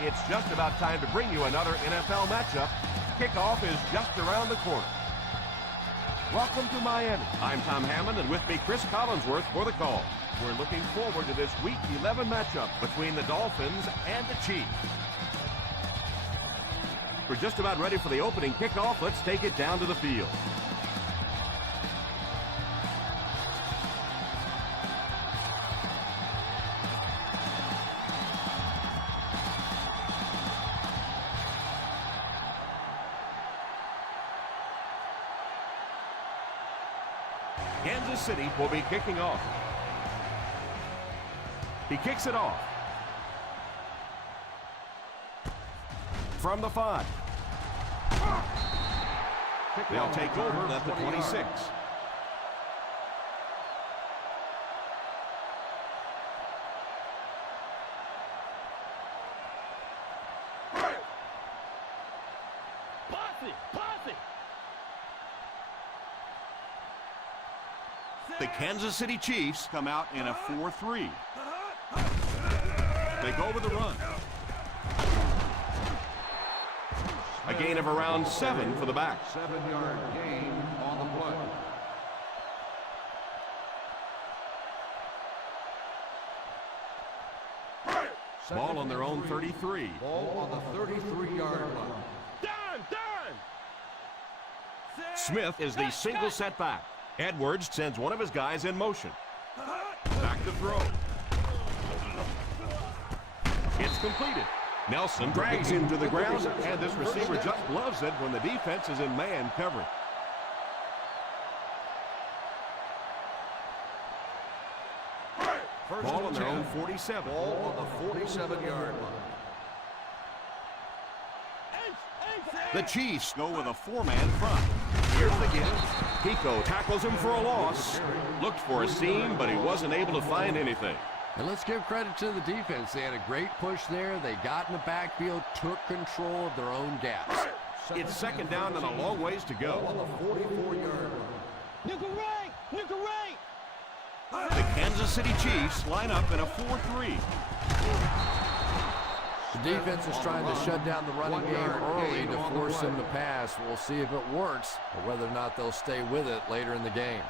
It's just about time to bring you another NFL matchup. Kickoff is just around the corner. Welcome to Miami. I'm Tom Hammond, and with me, Chris Collinsworth for the call. We're looking forward to this Week 11 matchup between the Dolphins and the Chiefs. We're just about ready for the opening kickoff. Let's take it down to the field. Kansas City will be kicking off. He kicks it off. From the 5. They'll take over at the 26. The Kansas City Chiefs come out in a 4-3. They go with the run. A gain of around 7 for the back. 7-yard gain on the play. Ball on their own 33. Ball on the 33-yard line. Smith is the single setback. Edwards sends one of his guys in motion. Back to throw. It's completed. Nelson drags him to the ground, and this receiver just loves it when the defense is in man coverage. Ball on their own 47. Ball on the 47-yard line. The Chiefs go with a 4-man front. Here's the give. Pico tackles him for a loss. Looked for a seam, but he wasn't able to find anything. And let's give credit to the defense. They had a great push there. They got in the backfield, took control of their own gaps. It's second down and a long ways to go. On the 44-yard line. The Kansas City Chiefs line up in a 4-3. The defense is trying to shut down the running game early to force them to pass. We'll see if it works or whether or not they'll stay with it later in the game.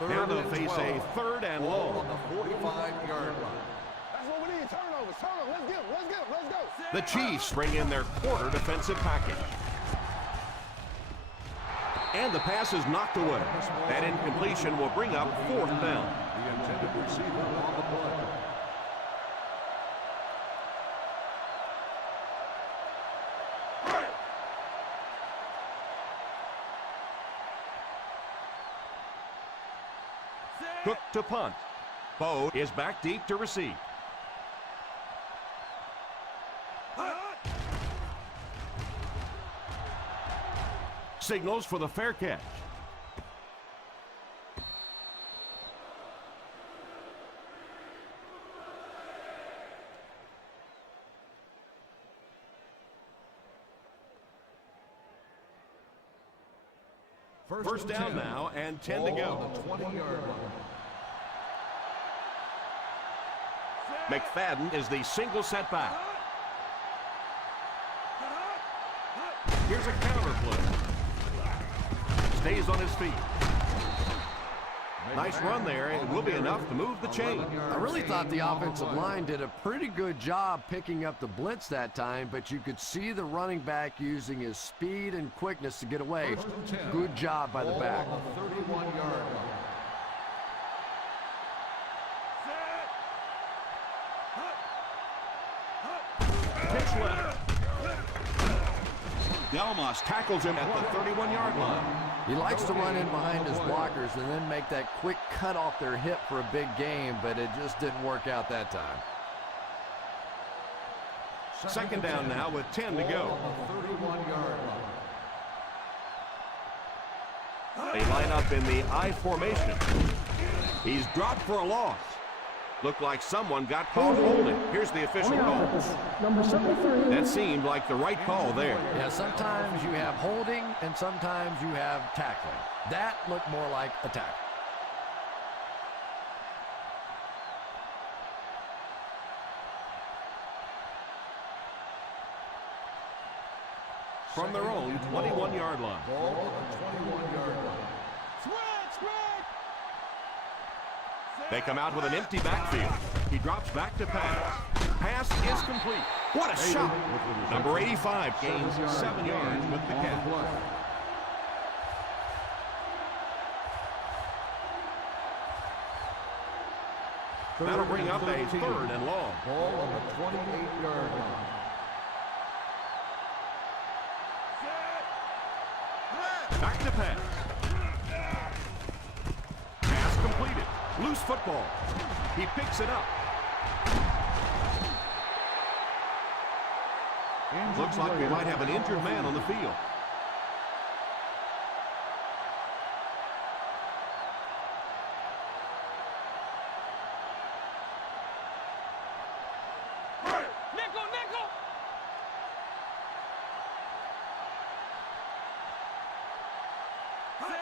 Now they'll face a 3rd and long. On the 45-yard line. That's what we need. Turnovers. Let's go. The Chiefs bring in their quarter defensive package. And the pass is knocked away. That incompletion will bring up 4th down. The intended receiver on the play. Cook to punt. Bo is back deep to receive. Signals for the fair catch. First down now and 10 to go. 20-yard line. McFadden is the single setback. Here's a counter play. Stays on his feet. Nice run there. It will be enough to move the chain. I really thought the offensive line did a pretty good job picking up the blitz that time, but you could see the running back using his speed and quickness to get away. Good job by the back. 31-yard line. Pitch left. Delmas tackles him at the 31-yard line. He likes to run in behind his blockers and then make that quick cut off their hip for a big gain, but it just didn't work out that time. Second down now with 10 to go. 31-yard line. They line up in the I formation. He's dropped for a loss. Looked like someone got called holding. Here's the official call. Number 73. That seemed like the right call there. Yeah, sometimes you have holding and sometimes you have tackling. That looked more like a tackle. From their own 21-yard line. Ball on the 21-yard line. They come out with an empty backfield. He drops back to pass. Pass is complete. What a shot! Number 85 gains 7 yards with the catch. That'll bring up a 3rd and long. Ball on the 28-yard line. Back to pass. Pass completed. Loose football. He picks it up. Looks like we might have an injured man on the field.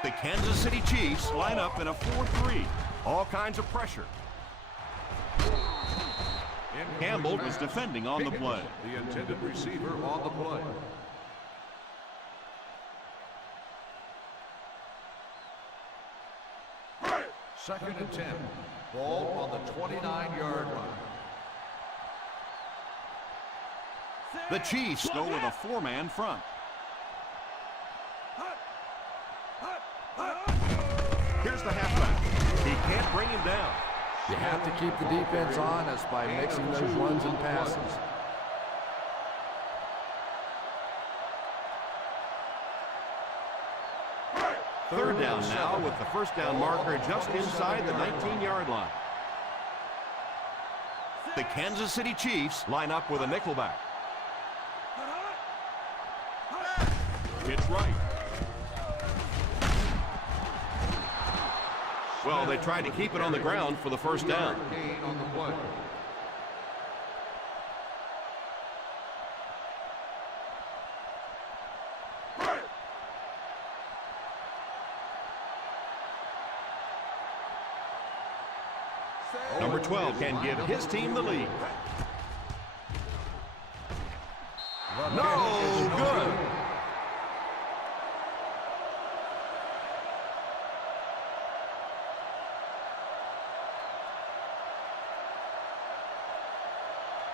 The Kansas City Chiefs line up in a 4-3. All kinds of pressure. Campbell was defending on the play. The intended receiver on the play. Second and 10. Ball on the 29-yard line. The Chiefs go with a 4-man front. Here's the halfback. He can't bring him down. You have to keep the defense honest by mixing those runs and passes. Third down now with the first down marker just inside the 19-yard line. The Kansas City Chiefs line up with a nickelback. It's right. Well, they tried to keep it on the ground for the first down. Gain on the play. Number 12 can give his team the lead. No good.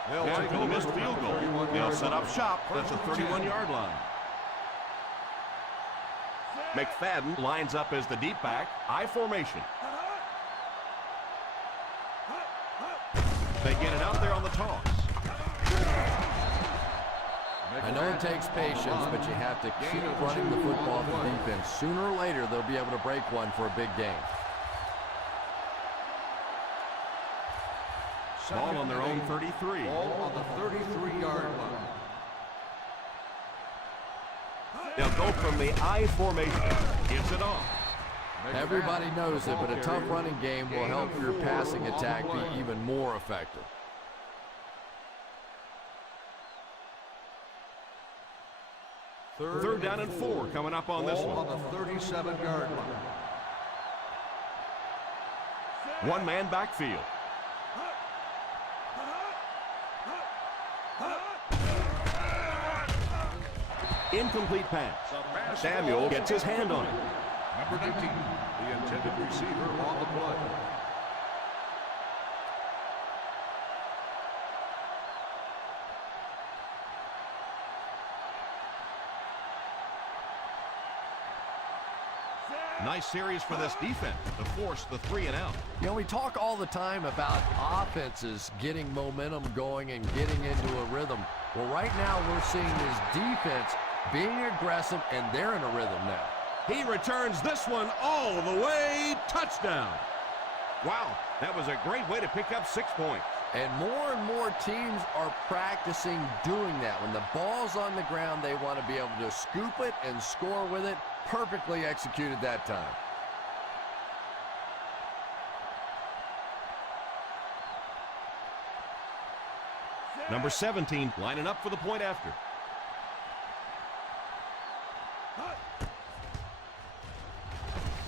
They'll take a missed field goal. They'll set up shop at the 31-yard line. McFadden lines up as the deep back, I formation. They get it out there on the toss. I know it takes patience, but you have to keep running the football for defense. Sooner or later, they'll be able to break one for a big gain. Ball on their own 33. Ball on the 33-yard line. They'll go from the I formation. Gives it off. Everybody knows it, but a tough running game will help your passing attack be even more effective. Third down and 4 coming up on this one. On the 37-yard line. One-man backfield. Incomplete pass. Samuel gets his hand on it. Number 19, the intended receiver on the play. Nice series for this defense to force the 3 and out. You know, we talk all the time about offenses getting momentum going and getting into a rhythm. Well, right now we're seeing this defense being aggressive, and they're in a rhythm now. He returns this one all the way. Touchdown. Wow, that was a great way to pick up 6 points. And more teams are practicing doing that. When the ball's on the ground, they want to be able to scoop it and score with it. Perfectly executed that time. Number 17 lining up for the point after.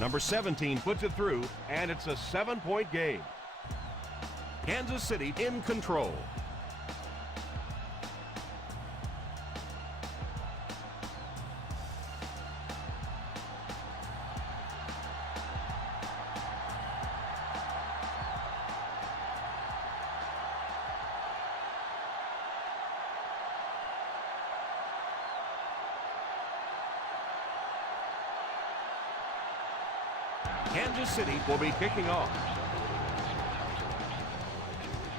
Number 17 puts it through, and it's a 7-point game. Kansas City in control. Kansas City will be kicking off.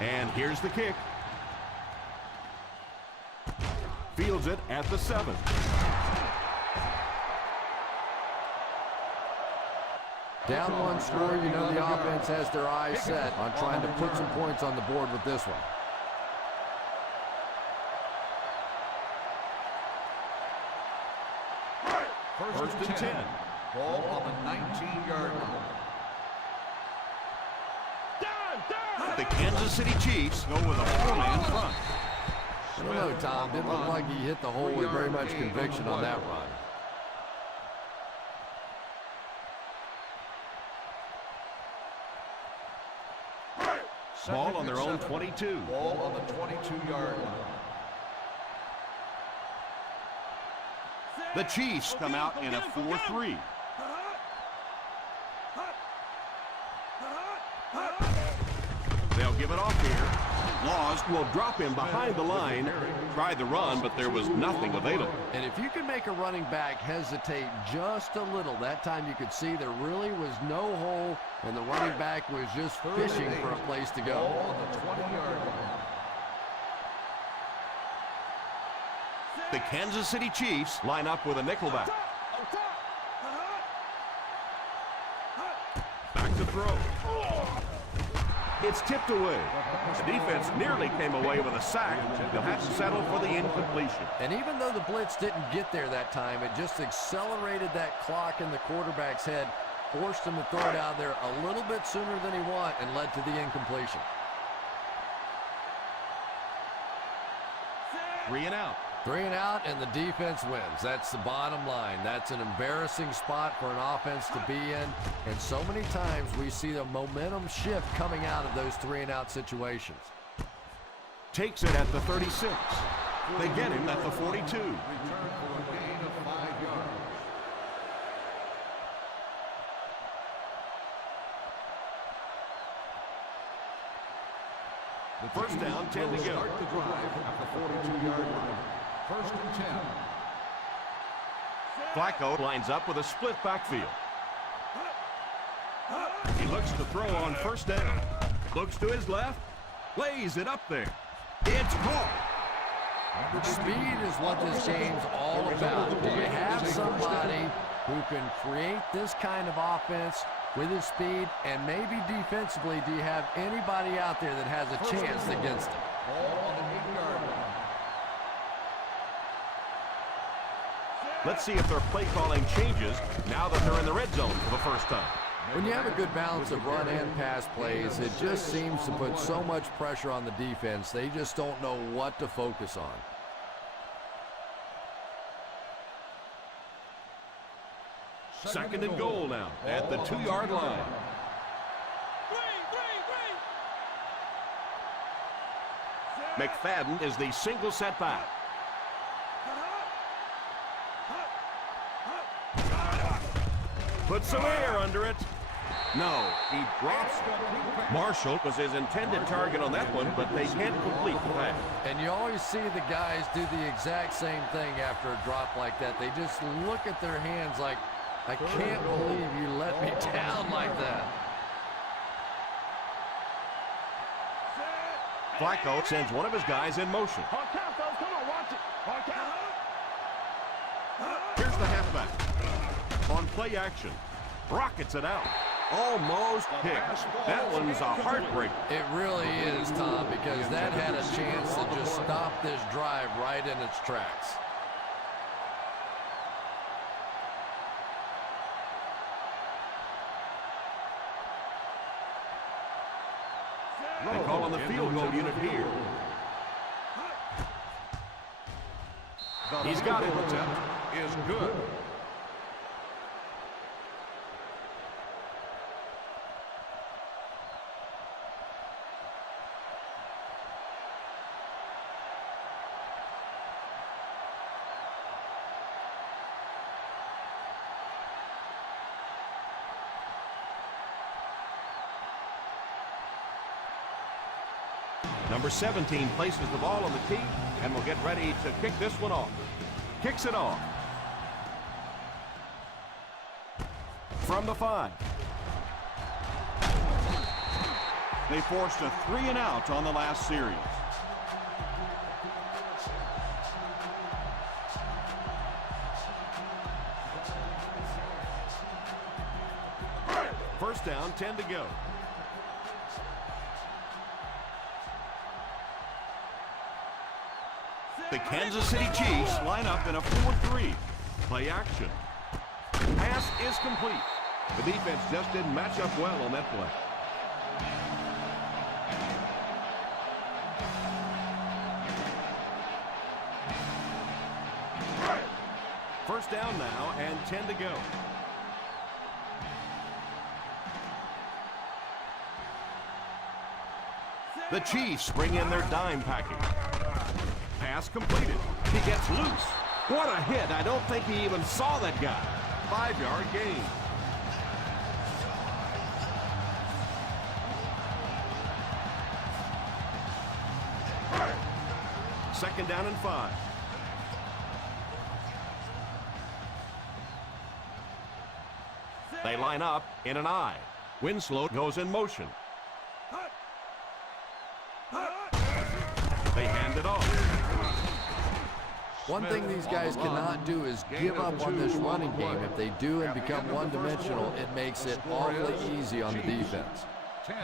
And here's the kick. Fields it at the 7. Down one score, you know the offense has their eyes set on trying to put some points on the board with this one. First and 10. Ball on the 19-yard line. The Kansas City Chiefs go with a 4-man front. I don't know, Tom. Didn't look like he hit the hole with very much conviction on that run. Ball on their own 22. Ball on the 22-yard line. The Chiefs come out in a 4-3. They'll give it off here. Laws will drop him behind the line. Tried the run, but there was nothing available. And if you can make a running back hesitate just a little, that time you could see there really was no hole, and the running back was just fishing for a place to go. Ball on the 20-yard line. The Kansas City Chiefs line up with a nickelback. Back to throw. It's tipped away. The defense nearly came away with a sack. They'll have to settle for the incompletion. And even though the blitz didn't get there that time, it just accelerated that clock in the quarterback's head, forced him to throw it out there a little bit sooner than he wanted, and led to the incompletion. 3 and out. 3 and out, and the defense wins. That's the bottom line. That's an embarrassing spot for an offense to be in. And so many times we see the momentum shift coming out of those 3 and out situations. Takes it at the 36. They get him at the 42. Return for a gain of 5 yards. The First down, 10 to go. Start the drive at the 42-yard line. First and 10. Flacco lines up with a split backfield. He looks to throw on first down. Looks to his left. Lays it up there. It's caught. Speed is what this game's all about. Do you have somebody who can create this kind of offense with his speed, and maybe defensively, do you have anybody out there that has a chance against him? Ball on the 8-yard line. Let's see if their play calling changes now that they're in the red zone for the first time. When you have a good balance of run and pass plays, it just seems to put so much pressure on the defense, they just don't know what to focus on. Second and goal now at the 2-yard line. McFadden is the single setback. Put some air under it. No, he drops. Marshall was his intended target on that one, but they can't complete the pass. And you always see the guys do the exact same thing after a drop like that. They just look at their hands like, I can't believe you let me down like that. Flacco sends one of his guys in motion. Hard count, folks. Come on, watch it. Hard count. Here's the halfback. On play action. Rockets it out. Almost picked. That one's a heartbreaker. It really is, Tom, because that had a chance to just stop this drive right in its tracks. They call on the field goal unit here. He's got it. Attempt is good. Number 17 places the ball on the tee and will get ready to kick this one off. Kicks it off. From the 5. They forced a 3-and-out on the last series. First down, 10 to go. The Kansas City Chiefs line up in a 4-3. Play action. Pass is complete. The defense just didn't match up well on that play. First down now and 10 to go. The Chiefs bring in their dime package. Pass completed. He gets loose. What a hit. I don't think he even saw that guy. 5-yard gain. Second down and 5. They line up in an I. Winslow goes in motion. They hand it off. One thing these guys cannot do is give up on this running game. If they do and become one-dimensional, it makes it awfully easy on the defense. 10,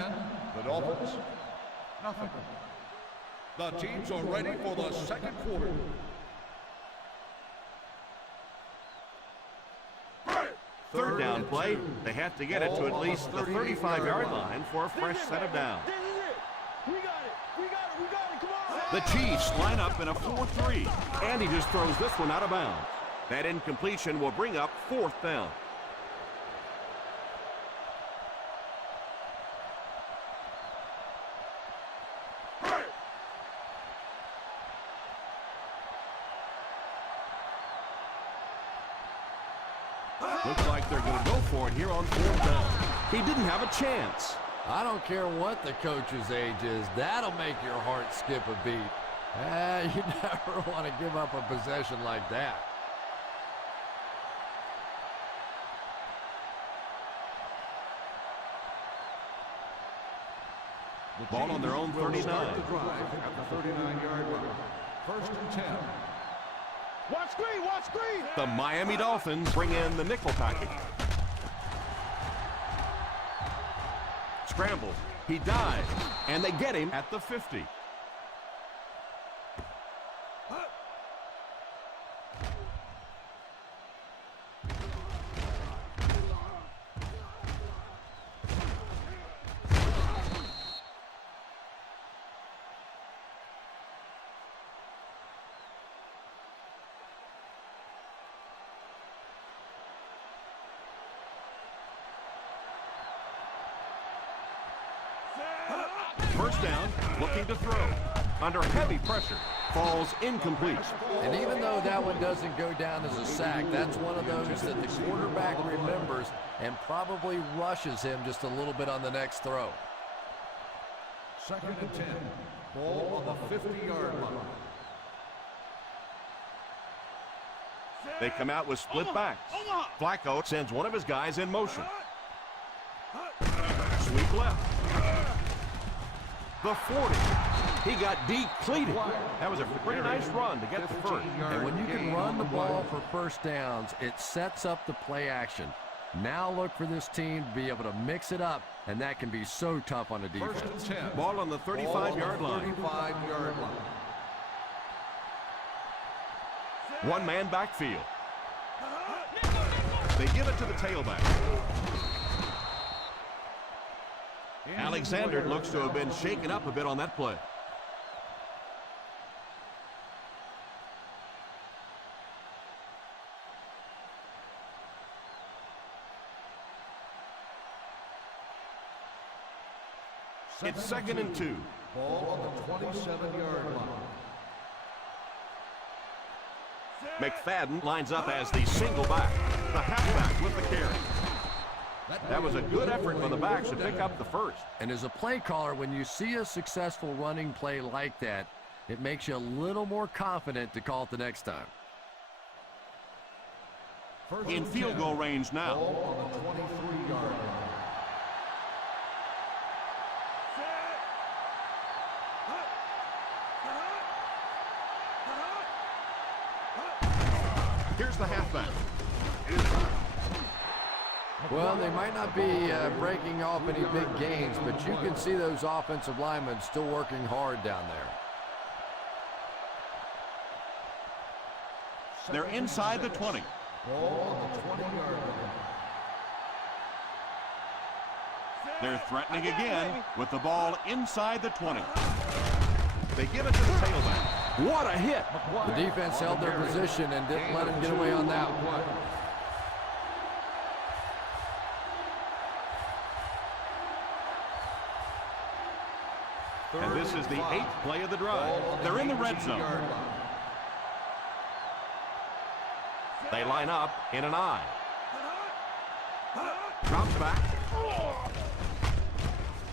the Dolphins. Nothing. The teams are ready for the second quarter. Third down play. They have to get it to at least the 35-yard line for a fresh set of downs. This is it. We got it. We got it. We got it. Come on. The Chiefs line up in a 4-3, and he just throws this one out of bounds. That incompletion will bring up fourth down. Looks like they're going to go for it here on fourth down. He didn't have a chance. I don't care what the coach's age is. That'll make your heart skip a beat. You never want to give up a possession like that. Ball on their own 39. Start the drive at the 39-yard line. First and 10. Watch screen. Watch screen. The Miami Dolphins bring in the nickel package. Scrambles. He dives. And they get him at the 50. First down, looking to throw. Under heavy pressure, falls incomplete. And even though that one doesn't go down as a sack, that's one of those that the quarterback remembers and probably rushes him just a little bit on the next throw. 2nd and 10. Ball on the 50-yard line. They come out with split backs. Flacco sends one of his guys in motion. Sweep left. The 40. He got depleted. That was a pretty nice run to get the first. And when you can run the ball for first downs, it sets up the play action. Now look for this team to be able to mix it up, and that can be so tough on the defense. 1st and 10. Ball on the 35-yard line. 35-yard line. One-man backfield. They give it to the tailback. Alexander looks to have been shaken up a bit on that play. It's 2nd and 2. Ball on the 27-yard line. McFadden lines up as the single back. The halfback with the carry. That was a good effort for the backs to pick up the first. And as a play caller, when you see a successful running play like that, it makes you a little more confident to call it the next time. In field goal range now. Ball on the 23-yard line. Here's the halfback. Well, they might not be breaking off any big gains, but you can see those offensive linemen still working hard down there. They're inside the 20. Ball on the 20-yard line. They're threatening again with the ball inside the 20. They give it to the tailback. What a hit! The defense held their position and didn't let him get away on that one. And this is the 8th play of the drive. They're in the red zone. They line up in an I. Drops back.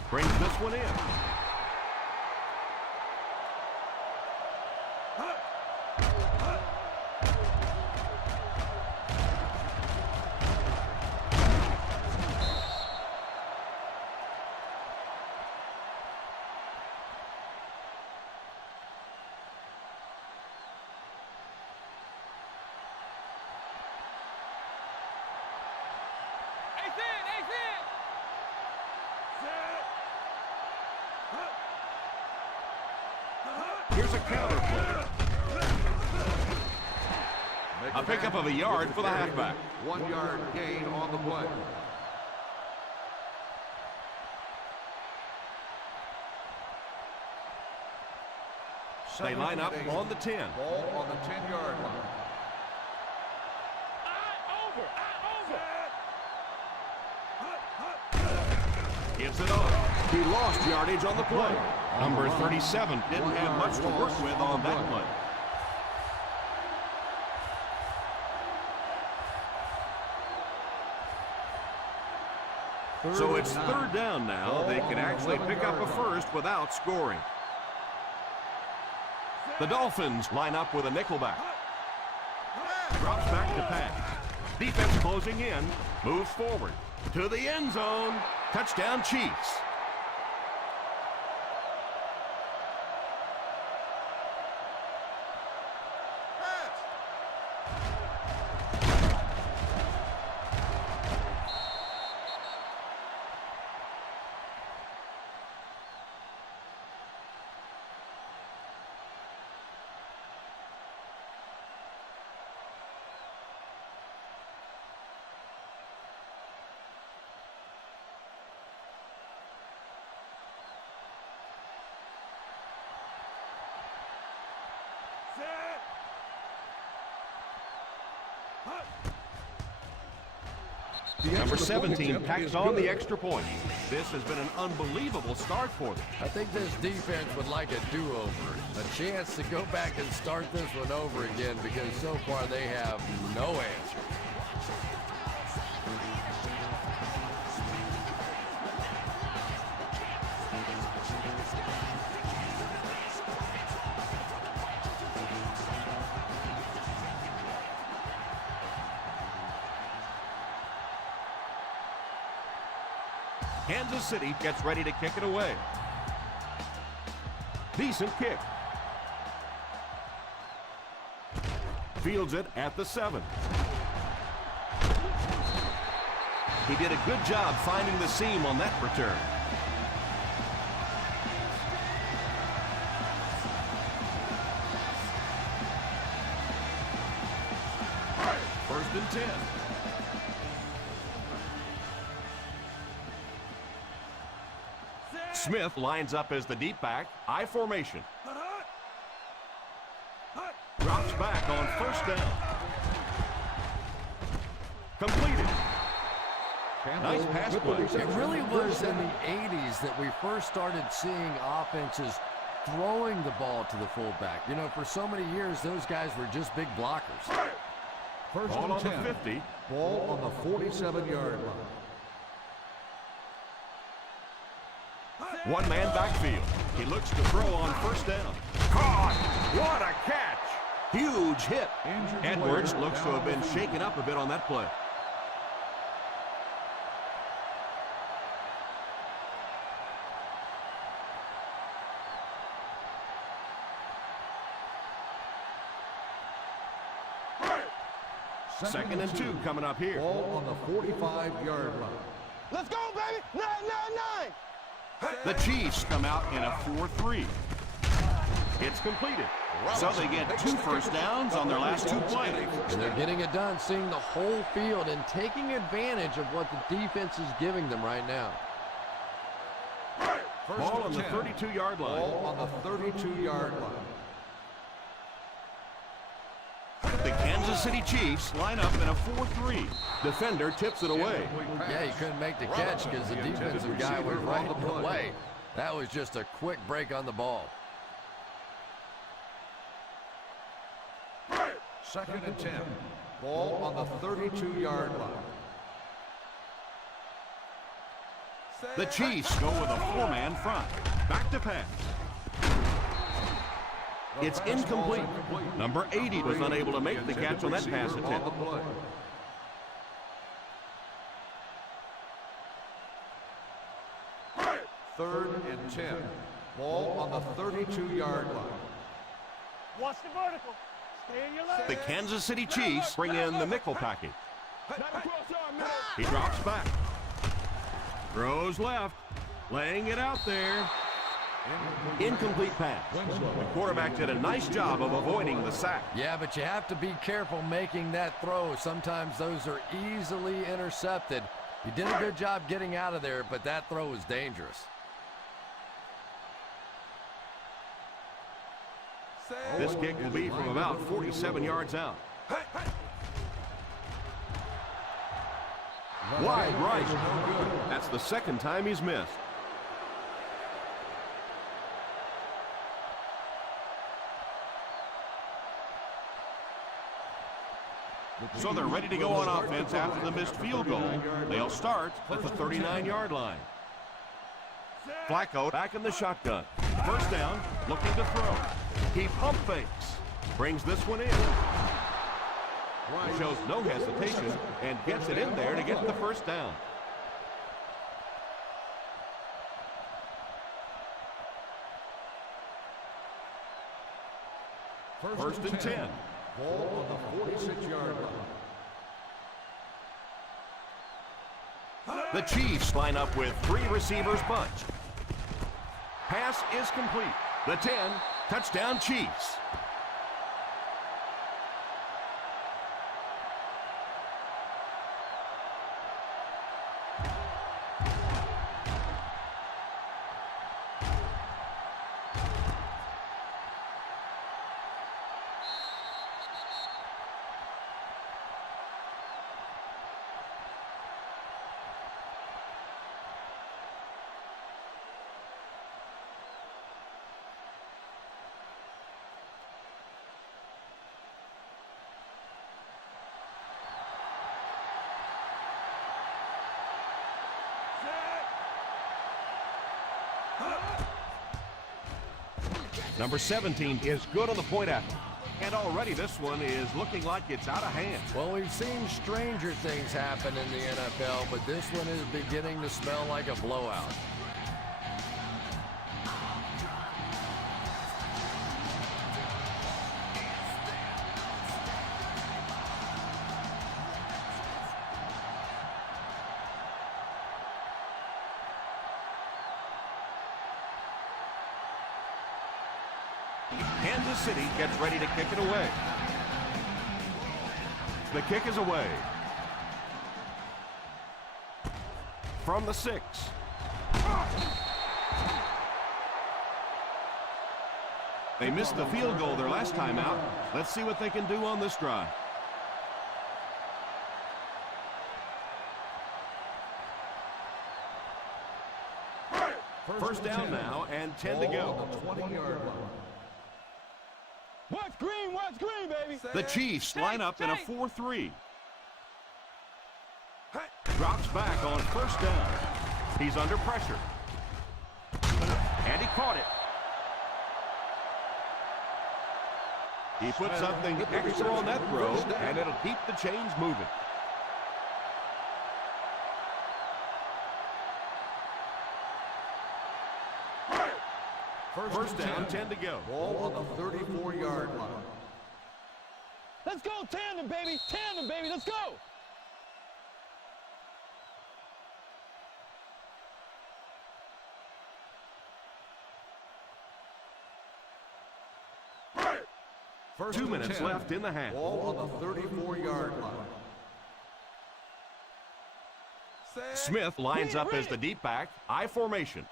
Brings this one in. Here's a counter play. A pickup of a yard for the halfback. 1-yard gain on the play. They line up on the 10. Ball on the 10-yard line. Gives it off. He lost yardage on the play. Number 37 didn't have much to work with on that play. So it's 3rd down now. They can actually pick up a first without scoring. The Dolphins line up with a nickelback. Drops back to pass. Defense closing in. Moves forward. To the end zone. Touchdown Chiefs. Number 17 tacks on the extra point. This has been an unbelievable start for them. I think this defense would like a do-over, a chance to go back and start this one over again because so far they have no answer. Kansas City gets ready to kick it away. Decent kick. Fields it at the 7. He did a good job finding the seam on that return. First and 10. Smith lines up as the deep back, I formation. Drops back on first down. Completed. Nice pass play. It really was in the 80s that we first started seeing offenses throwing the ball to the fullback. You know, for so many years, those guys were just big blockers. First Ball and on 10. the 50. Ball on the 47-yard line. One man backfield. He looks to throw on first down. Caught! What a catch! Huge hit. Edwards looks to have been shaken up a bit on that play. Second and 2 coming up here. Ball on the 45-yard line. Let's go, baby. 9-9-9. The Chiefs come out in a 4-3. It's completed. So they get 2 first downs on their last 2 plays. And they're getting it done, seeing the whole field and taking advantage of what the defense is giving them right now. Ball on the 32-yard line. Ball on the 32-yard line. The Kansas City Chiefs line up in a 4-3. Defender tips it away. Yeah, he couldn't make the catch because the defensive guy was right in the way. That was just a quick break on the ball. Second and 10. Ball on the 32-yard line. The Chiefs go with a 4-man front. Back to pass. It's incomplete. Number 80 was unable to make the catch on that pass attempt. Third and 10. Ball on the 32-yard line. Watch the vertical. Stay in your lane. The Kansas City Chiefs bring in the nickel package. He drops back. Throws left. Laying it out there. Incomplete pass. The quarterback did a nice job of avoiding the sack. Yeah, but you have to be careful making that throw. Sometimes those are easily intercepted. He did a good job getting out of there, but that throw was dangerous. This kick will be from about 47 yards out. Wide right. That's the second time he's missed. So they're ready to go on offense after the missed field goal. They'll start at the 39-yard line. Flacco back in the shotgun. First down, looking to throw. He pump fakes. Brings this one in. Shows no hesitation and gets it in there to get the first down. First and 10. Ball on the 46-yard line. The Chiefs line up with 3 receivers bunch. Pass is complete. The 10, touchdown Chiefs. Number 17 is good on the point after. And already this one is looking like it's out of hand. Well, we've seen stranger things happen in the NFL, but this one is beginning to smell like a blowout. Kansas City gets ready to kick it away. The kick is away. From the 6. They missed the field goal their last time out. Let's see what they can do on this drive. First down now and 10 to go. 20-yard line. What's green, baby? The Chiefs line up in a 4-3. Drops back on first down. He's under pressure. And he caught it. He put something extra on that throw, and it'll keep the chains moving. First down, 10 to go. Ball on the 34-yard line. Let's go tandem, baby. Tandem, baby. Let's go. First 2 minutes 10. left in the half. Ball on the 34-yard line. Smith lines up as the deep back. I formation.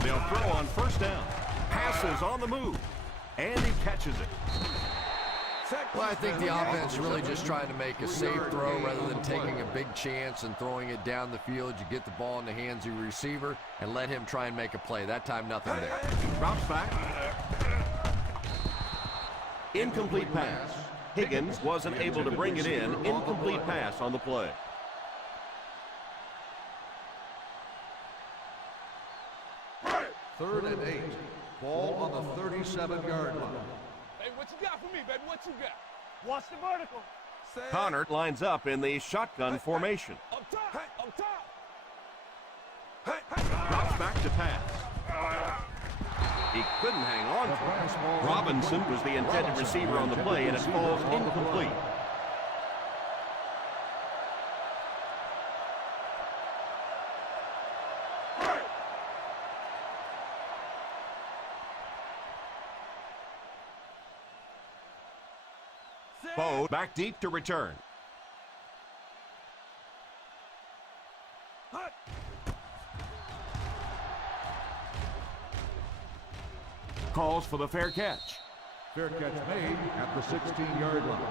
They'll throw on first down. Passes on the move. And he catches it. Well, I think the offense is really just trying to make a safe throw rather than taking a big chance and throwing it down the field. You get the ball in the hands of your receiver and let him try and make a play. That time, nothing there. Drops back. Incomplete pass. Higgins wasn't able to bring it in. Incomplete pass on the play. Third and 8. Ball on the 37-yard line. Hey, what you got for me, baby? What you got? Watch the vertical. Connor lines up in the shotgun formation. Up top. Up top. Drops back to pass. He couldn't hang on to it. Robinson was the intended receiver on the play, and it falls incomplete. Bo back deep to return. Calls for the fair catch. Fair catch made at the 16-yard line.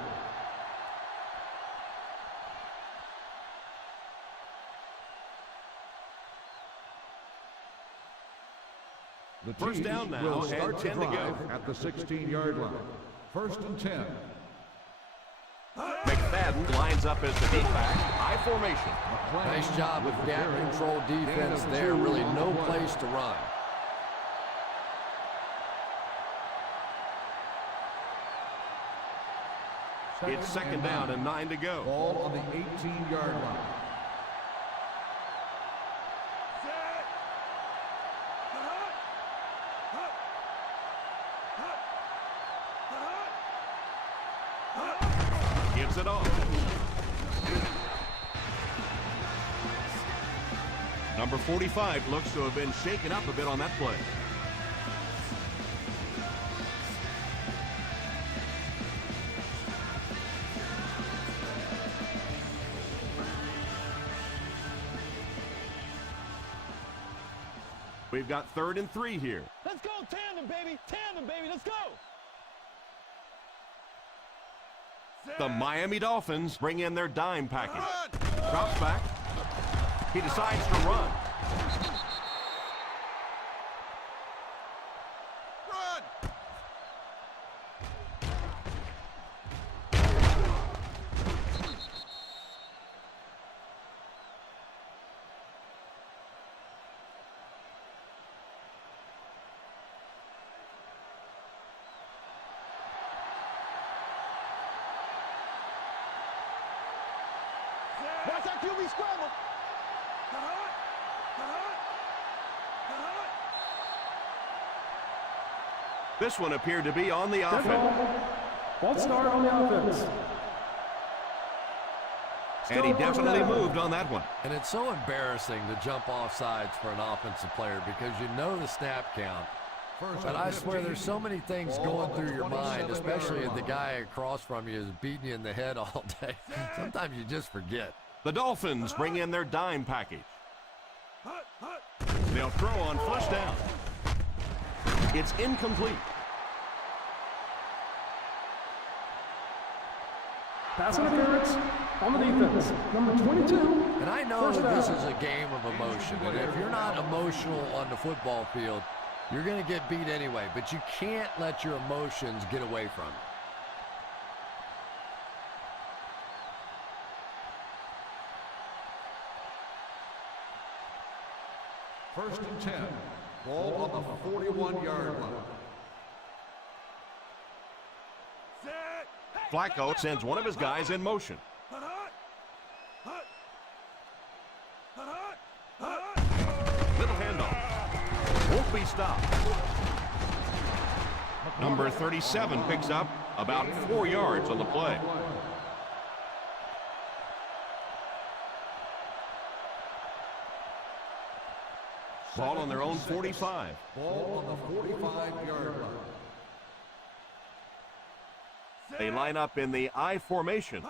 The First down now will and start 10 to go. at the 16-yard line. First and 10. McFadden lines up as the deep back. I formation. Nice job with gap control defense there. Really no place to run. It's second down and 9 to go. Ball on the 18-yard line. Gives it off. Number 45 looks to have been shaken up a bit on that play. We've got 3rd and 3 here. Let's go tandem, baby. Tandem, baby. Let's go. The Miami Dolphins bring in their dime package. Drops back. He decides to run. QB scramble. This one appeared to be on the offense. False start on the offense. And he definitely moved on that one. And it's so embarrassing to jump off sides for an offensive player because you know the snap count. But I swear there's so many things going through your mind, especially if the guy across from you is beating you in the head all day. Sometimes you just forget. The Dolphins bring in their dime package. They'll throw on first down. It's incomplete. Pass interference on the defense. Number 22. And I know that this is a game of emotion, and if you're not emotional on the football field, you're going to get beat anyway, but you can't let your emotions get away from you. First and 10. Ball on the 41-yard line. Flacco sends one of his guys in motion. Little handoff. Won't be stopped. Number 37 picks up about 4 yards on the play. Ball on their own 45. Ball on the 45-yard line. They line up in the I formation.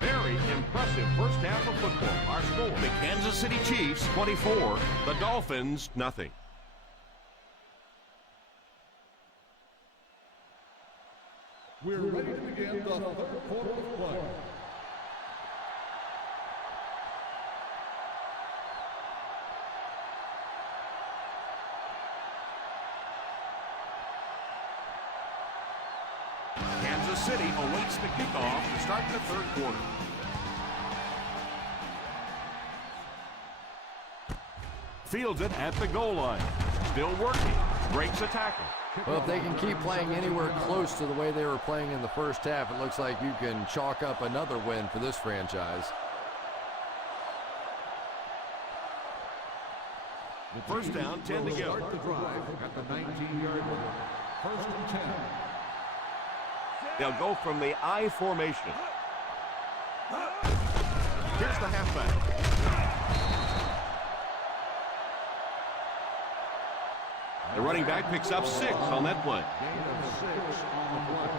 Very impressive first half of football. Our score, the Kansas City Chiefs 24, the Dolphins nothing. We're ready to begin the third quarter of play. Kansas City awaits the kickoff to start the third quarter. Fields it at the goal line. Still working. Breaks a tackle. Well, if they can keep playing anywhere close to the way they were playing in the first half, it looks like you can chalk up another win for this franchise. First down, 10 to go. Start the drive at the 19-yard line. First and 10. They'll go from the I formation. Here's the halfback. The running back picks up 6 on that play. Gain of 6 on the play.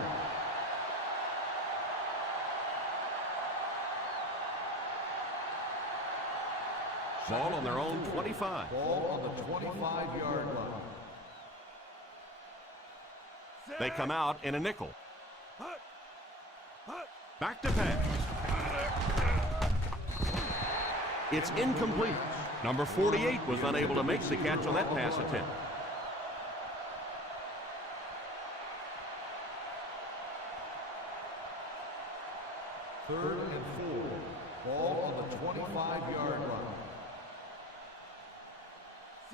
Ball on their own 25. Ball on the 25-yard line. They come out in a nickel. Back to pass. It's incomplete. Number 48 was unable to make the catch on that pass attempt. Third and 4. Ball on the 25-yard line.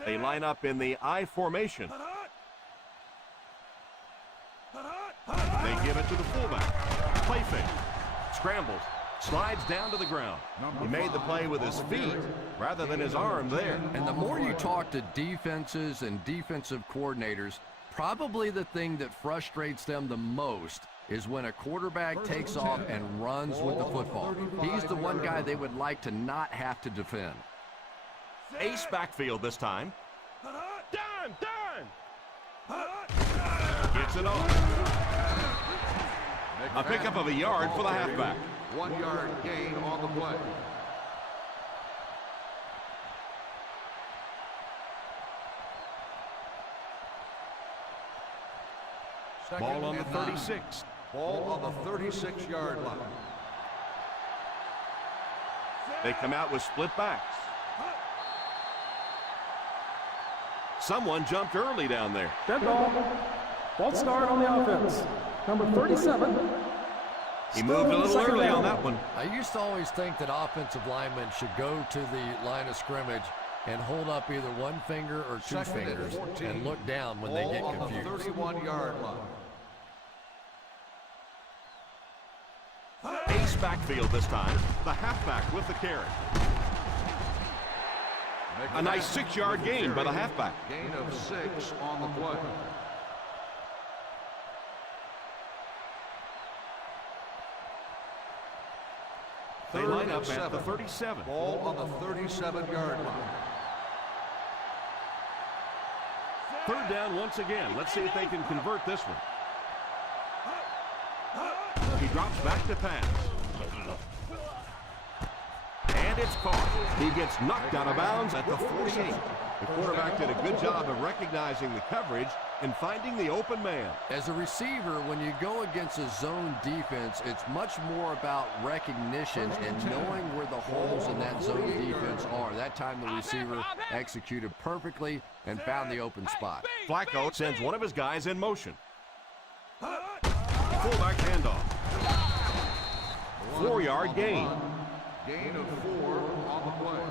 They line up in the I formation. They give it to the fullback. Play fake. Scrambles. Slides down to the ground. He made the play with his feet rather than his arm there. And the more you talk to defenses and defensive coordinators, probably the thing that frustrates them the most is when a quarterback takes off and runs with the football. He's the one guy they would like to not have to defend. Ace backfield this time. Dime! Gets it off. A pickup of a yard for the halfback. 1-yard gain on the play. Ball on the 36. Ball on the 36-yard line. They come out with split backs. someone jumped early down there. Dead ball. Ball start on the offense. Number 37. He moved a little Second early down. on that one. I used to always think that offensive linemen should go to the line of scrimmage and hold up either one finger or two fingers and look down when they get confused. On the 31-yard line. Ace backfield this time. The halfback with the carry. A nice 6-yard gain by the halfback. Gain of 6 on the play. They line up at the 37. Ball on the 37-yard line. Third down once again. Let's see if they can convert this one. He drops back to pass. And it's caught. He gets knocked out of bounds at the 48. The quarterback did a good job of recognizing the coverage and finding the open man. As a receiver, when you go against a zone defense, it's much more about recognition and knowing where the holes in that zone defense are. That time the receiver executed perfectly and found the open spot. Flacco sends one of his guys in motion. Fullback handoff. 4-yard gain. Gain of 4 on the play.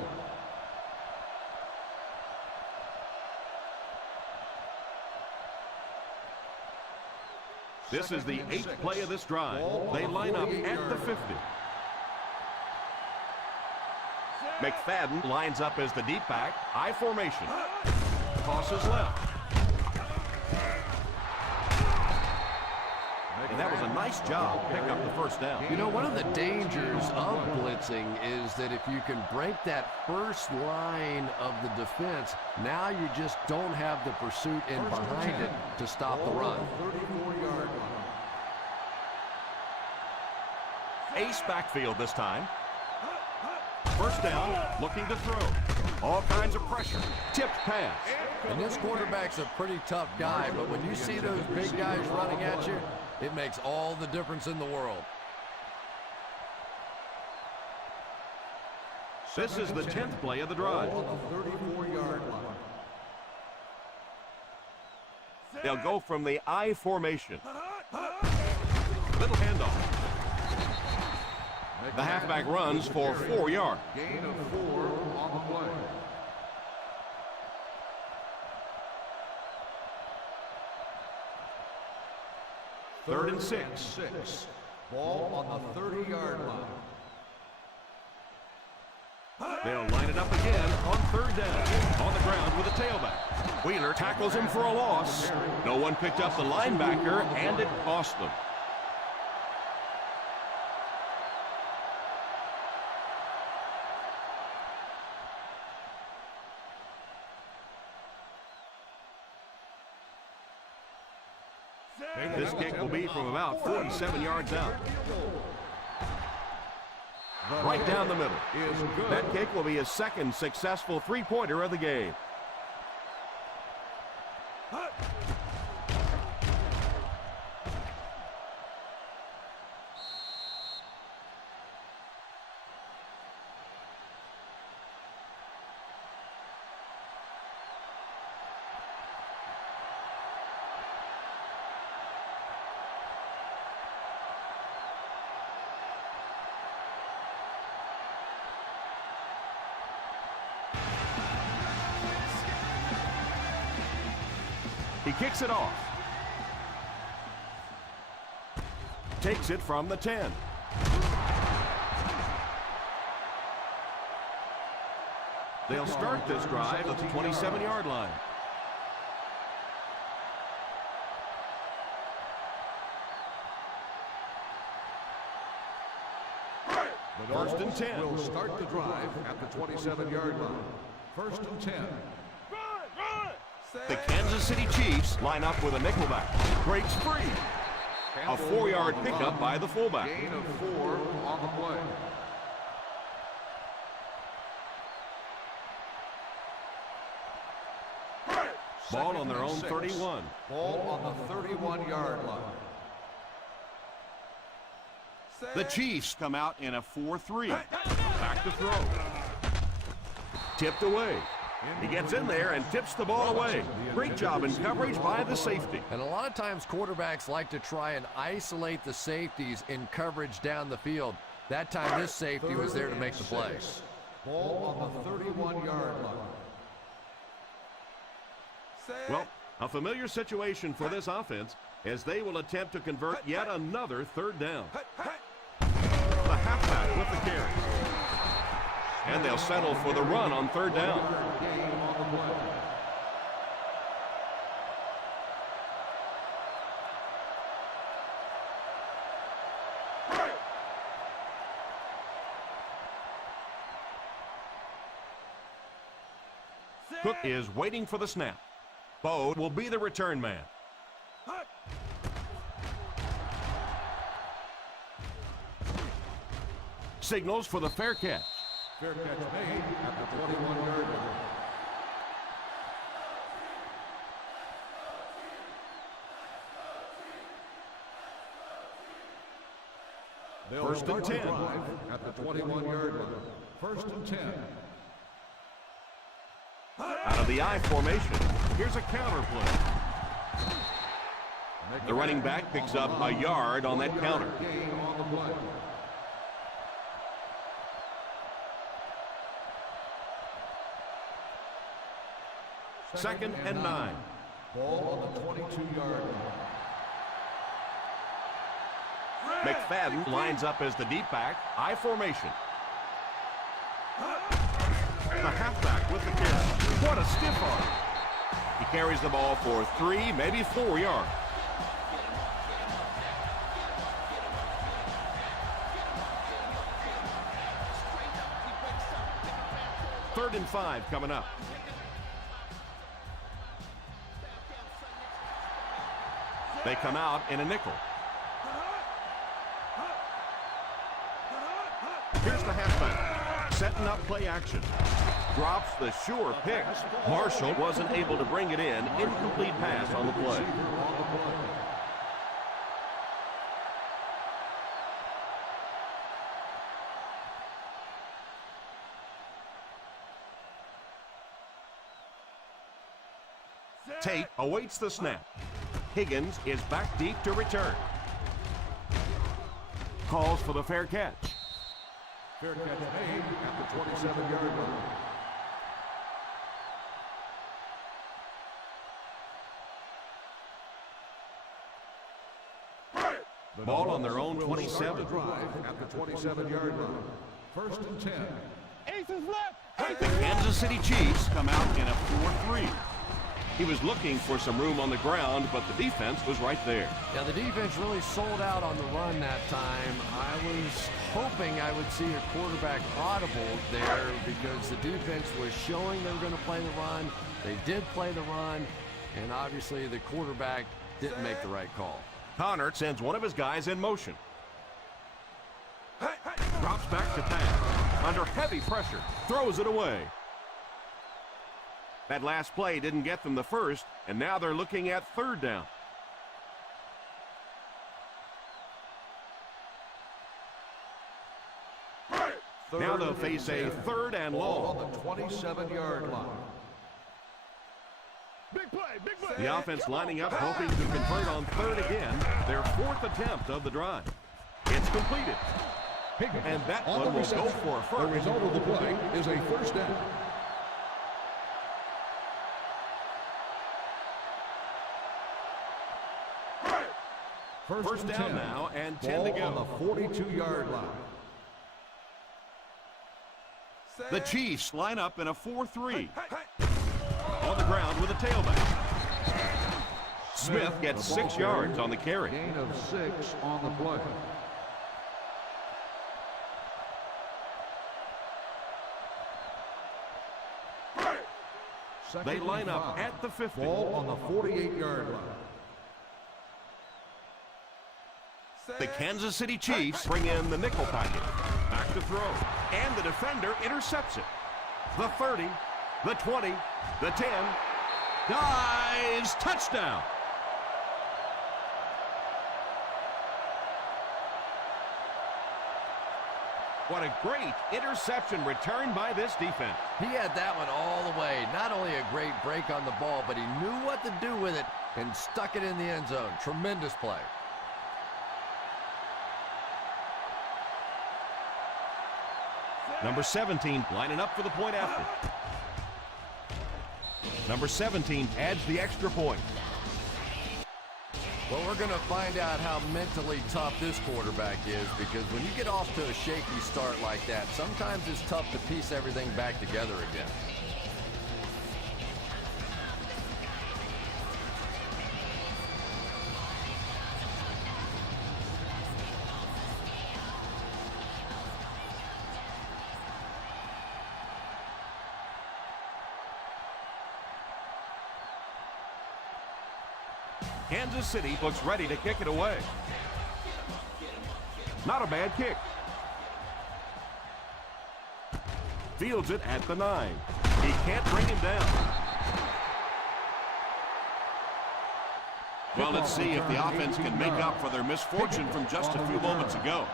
This is the 8th play of this drive. They line up at the 50. McFadden lines up as the deep back. I formation. Tosses left. And that was a nice job to pick up the first down. You know, one of the dangers of blitzing is that if you can break that first line of the defense, now you just don't have the pursuit in behind it to stop the run. 34-yard line. Ace backfield this time. First down, looking to throw. All kinds of pressure. Tipped pass. And this quarterback's a pretty tough guy, but when you see those big guys running at you, it makes all the difference in the world. This is the 10th play of the drive. On the 34-yard line. They'll go from the I formation. Little handoff. The halfback runs for 4 yards. Gain of 4 on the play. Third and 6. 6. Ball on the 30-yard line. They'll line it up again on third down. On the ground with a tailback. Wheeler tackles him for a loss. No one picked up the linebacker, and it cost them. This kick will be from about 47 yards out. Right down the middle. That kick will be his second successful three-pointer of the game. He kicks it off. Takes it from the 10. They'll start this drive at the 27-yard line. First and 10. Will start the drive at the 27-yard line. First and 10. The Kansas City Chiefs line up with a nickelback. Breaks free. A 4-yard pickup by the fullback. Gain of 4 on the play. Ball on their own 31. Ball on the 31-yard line. The Chiefs come out in a 4-3. Back to throw. Tipped away. He gets in there and tips the ball away. Great job in coverage by the safety. And a lot of times quarterbacks like to try and isolate the safeties in coverage down the field. That time this safety was there to make the play. Ball on the 31-yard line. Well, a familiar situation for this offense as they will attempt to convert yet another third down. The halfback with the carry. And they'll settle for the run on third down. Cook is waiting for the snap. Bo will be the return man. Signals for the fair catch. Fair catch made at the 21-yard line. First and 10. At the 21-yard line. First and 10. Out of the I formation, here's a counter play. The running back picks up a yard on that counter. Gain on the play. Second and 9. Ball on the 22-yard line. McFadden lines up as the deep back, I formation. The halfback with the carry. What a stiff arm. He carries the ball for 3, maybe 4 yards. Third and 5 coming up. They come out in a nickel. Here's the halfback, setting up play action. Drops the sure pick. Marshall wasn't able to bring it in. Incomplete pass on the play. Tate awaits the snap. Higgins is back deep to return. Calls for the fair catch. Fair catch made at the 27-yard line. Ball on their own 27. At the 27-yard line. First and 10. Aces left. The Kansas City Chiefs come out in a 4-3. He was looking for some room on the ground, but the defense was right there. Yeah, the defense really sold out on the run that time. I was hoping I would see a quarterback audible there because the defense was showing they were going to play the run. They did play the run, and obviously the quarterback didn't make the right call. Connor sends one of his guys in motion. Drops back to pass. Under heavy pressure, throws it away. That last play didn't get them the first, and now they're looking at third down. Now they'll face a third and long. On the 27-yard line. Big play, big play. The offense lining up, hoping to convert on third again. Their fourth attempt of the drive. It's completed. And that one will go for a first. The result of the play is a first down. First down now and 10 to go. On the 42-yard line. The Chiefs line up in a 4-3. On the ground with a tailback. Smith gets 6 yards on the carry. Gain of 6 on the play. They line up at the 50. Ball on the 48-yard line. The Kansas City Chiefs bring in the nickel package. Back to throw. And the defender intercepts it. The 30, the 20, the 10. Dives. Touchdown. What a great interception return by this defense. He had that one all the way. Not only a great break on the ball, but he knew what to do with it and stuck it in the end zone. Tremendous play. Number 17 lining up for the point after. Number 17 adds the extra point. Well, we're going to find out how mentally tough this quarterback is, because when you get off to a shaky start like that, sometimes it's tough to piece everything back together again. Kansas City looks ready to kick it away. Not a bad kick. Fields it at the 9. He can't bring him down. Well, let's see if the offense can make up for their misfortune from just a few moments ago.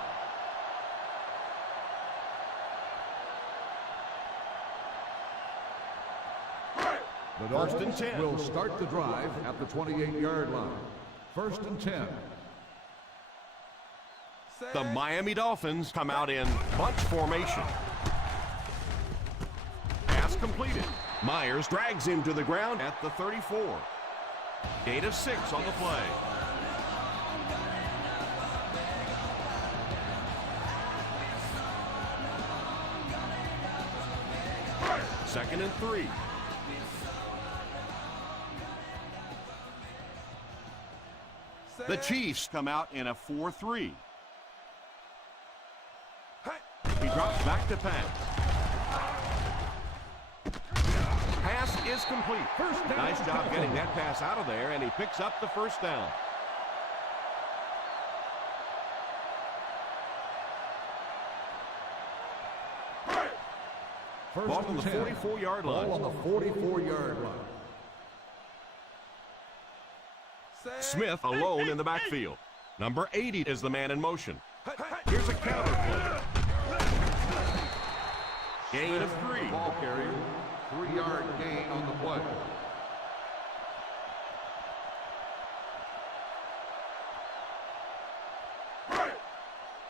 The First and Dolphins 10. will start the drive at the 28-yard line. First and 10. The Miami Dolphins come out in bunch formation. Pass completed. Myers drags him to the ground at the 34. Gain of 6 on the play. Second and 3. The Chiefs come out in a 4-3. He drops back to pass. Pass is complete. Nice job getting that pass out of there, and he picks up the first down. Ball on the 44-yard line. Ball on the 44-yard line. Smith alone in the backfield. Number 80 is the man in motion. Here's a counter play. Gain of 3. Ball carrier, 3-yard gain on the play.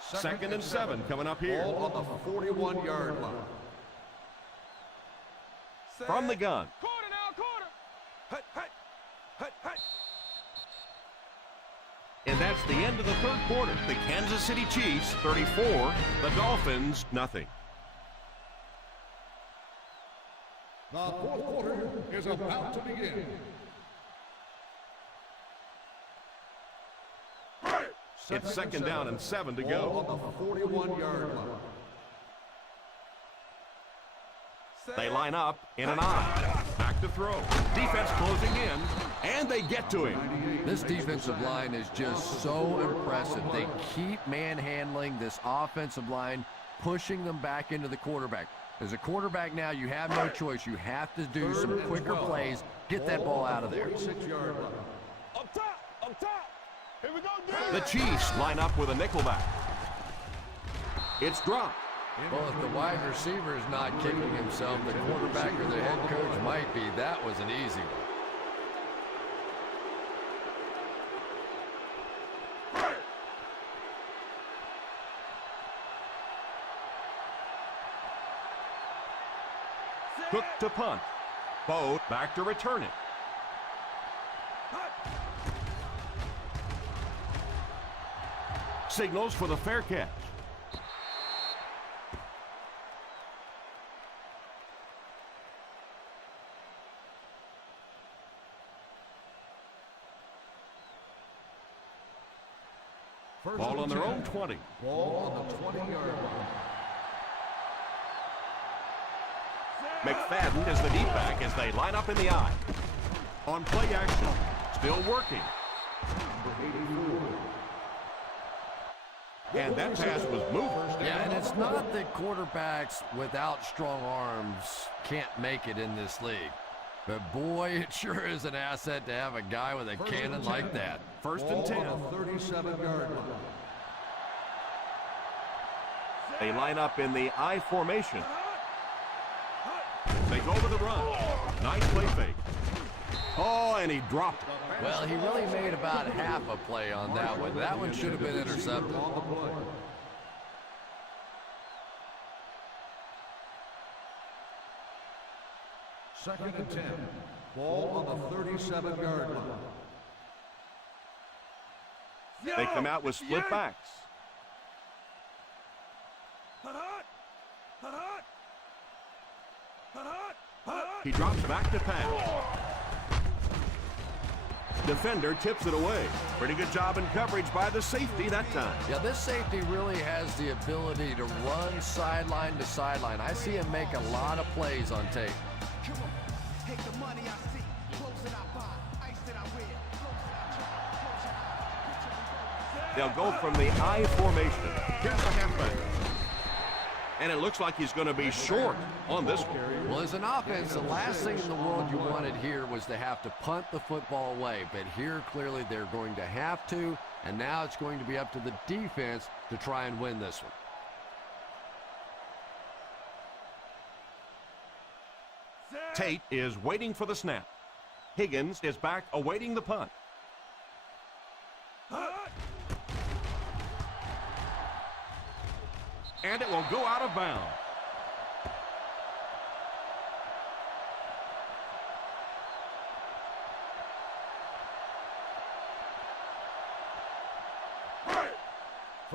Second and 7 coming up here. Ball on the 41-yard line. From the gun. Quarter now, quarter. And that's the end of the third quarter. The Kansas City Chiefs 34, the Dolphins nothing. The fourth quarter is about to begin. It's second down and 7 to Ball go. on the 41-yard line. They line up in an I. Back to throw. Defense closing in, and they get to him. This defensive line is just so impressive. They keep manhandling this offensive line, pushing them back into the quarterback. As a quarterback now, you have no choice. You have to do some quicker plays. Get that ball out of there. 46-yard line. Up top, up top. Here we go, dude. The Chiefs line up with a nickelback. It's dropped. Well, if the wide receiver is not kicking himself, the quarterback or the head coach might be. That was an easy one. Cook to punt. Bo back to return it. Signals for the fair catch. Ball on their own 20. Ball on the 20-yard line. McFadden is the deep back as they line up in the I. On play action, still working. And that pass was moved. Yeah, and it's not that quarterbacks without strong arms can't make it in this league. But boy, it sure is an asset to have a guy with a cannon like that. First and 10. Ball on the 37-yard line. They line up in the I formation. They go with the run. Nice play fake. Oh, and he dropped it. Well, he really made about half a play on that one. That one should have been intercepted. Second and 10. Ball on the 37-yard line. They come out with split backs. He drops back to pass. Defender tips it away. Pretty good job in coverage by the safety that time. Yeah, this safety really has the ability to run sideline to sideline. I see him make a lot of plays on tape. They'll go from the I formation. Here's the halfback. And it looks like he's going to be short on this one. Well, as an offense, the last thing in the world you wanted here was to have to punt the football away. But here, clearly, they're going to have to. And now it's going to be up to the defense to try and win this one. Tate is waiting for the snap. Higgins is back awaiting the punt. And it will go out of bounds.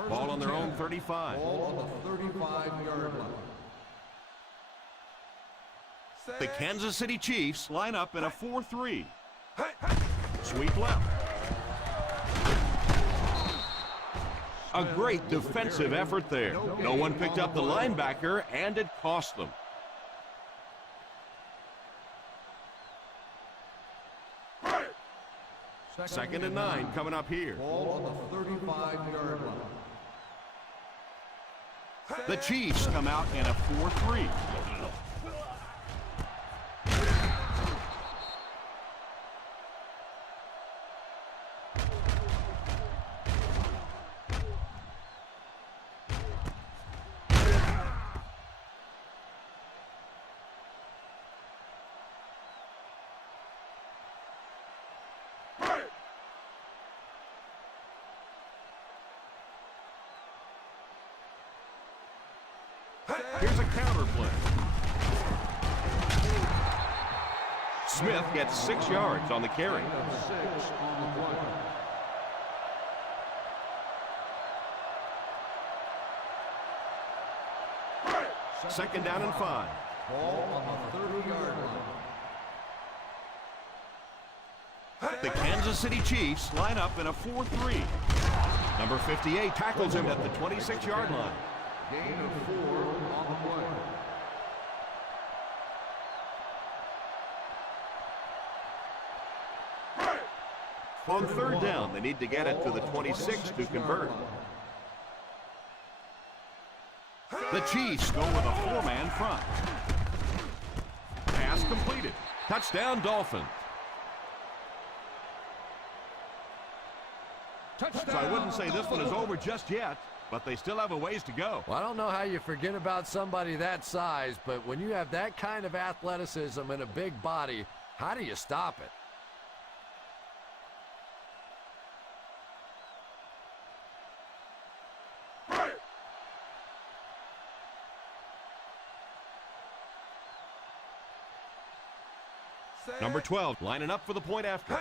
Ball on their own 35. Ball on the 35-yard line. The Kansas City Chiefs line up in a 4-3. Sweep left. A great defensive effort there. No one picked up the linebacker, and it cost them. Second and 9 coming up here. Ball on the 35-yard line. The Chiefs come out in a 4-3. Here's a counter play. Smith gets 6 yards on the carry. 6 on the play. Second down and 5. Ball on the 30-yard line. The Kansas City Chiefs line up in a 4-3. Number 58 tackles him at the 26-yard line. Gain of 4 on the play. On third down, they need to get it to the 26 to convert. The Chiefs go with a 4-man front. Pass completed. Touchdown, Dolphins. So I wouldn't say this one is over just yet, but they still have a ways to go. Well, I don't know how you forget about somebody that size, but when you have that kind of athleticism and a big body, how do you stop it? Number 12 lining up for the point after.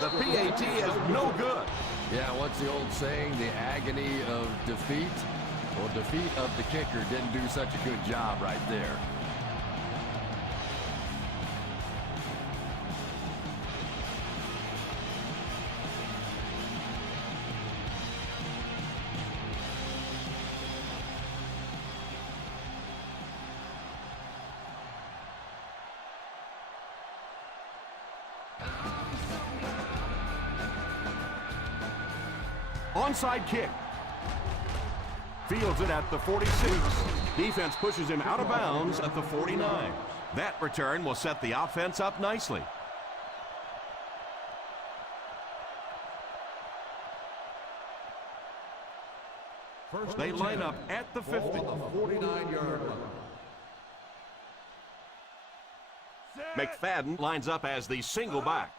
The PAT is no good. Yeah, what's the old saying? The agony of defeat? Well, defeat of the kicker didn't do such a good job right there. Onside kick. Fields it at the 46. Defense pushes him out of bounds at the 49. That return will set the offense up nicely. They line up at the 50. On the 49-yard line. McFadden lines up as the single back.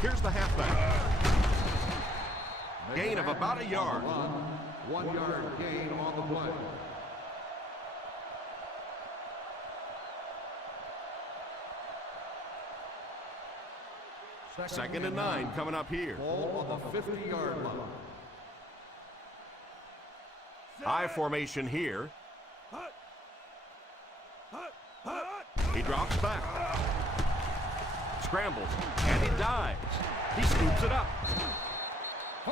Here's the halfback. Gain of about a yard. 1 yard gain on the play. Second and 9 coming up here. Ball on the 50-yard line. I formation here. He drops back. Scrambles, and he dives. He scoops it up.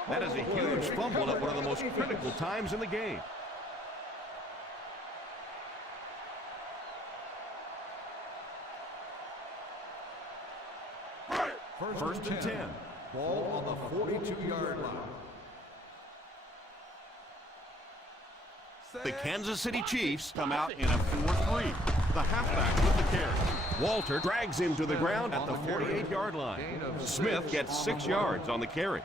That is a huge fumble at one of the most critical times in the game. First and 10. Ball on the 42-yard line. The Kansas City Chiefs come out in a 4-3. The halfback with the carry. Walter drags him to the ground at the 48-yard line. Smith gets 6 yards on the carry.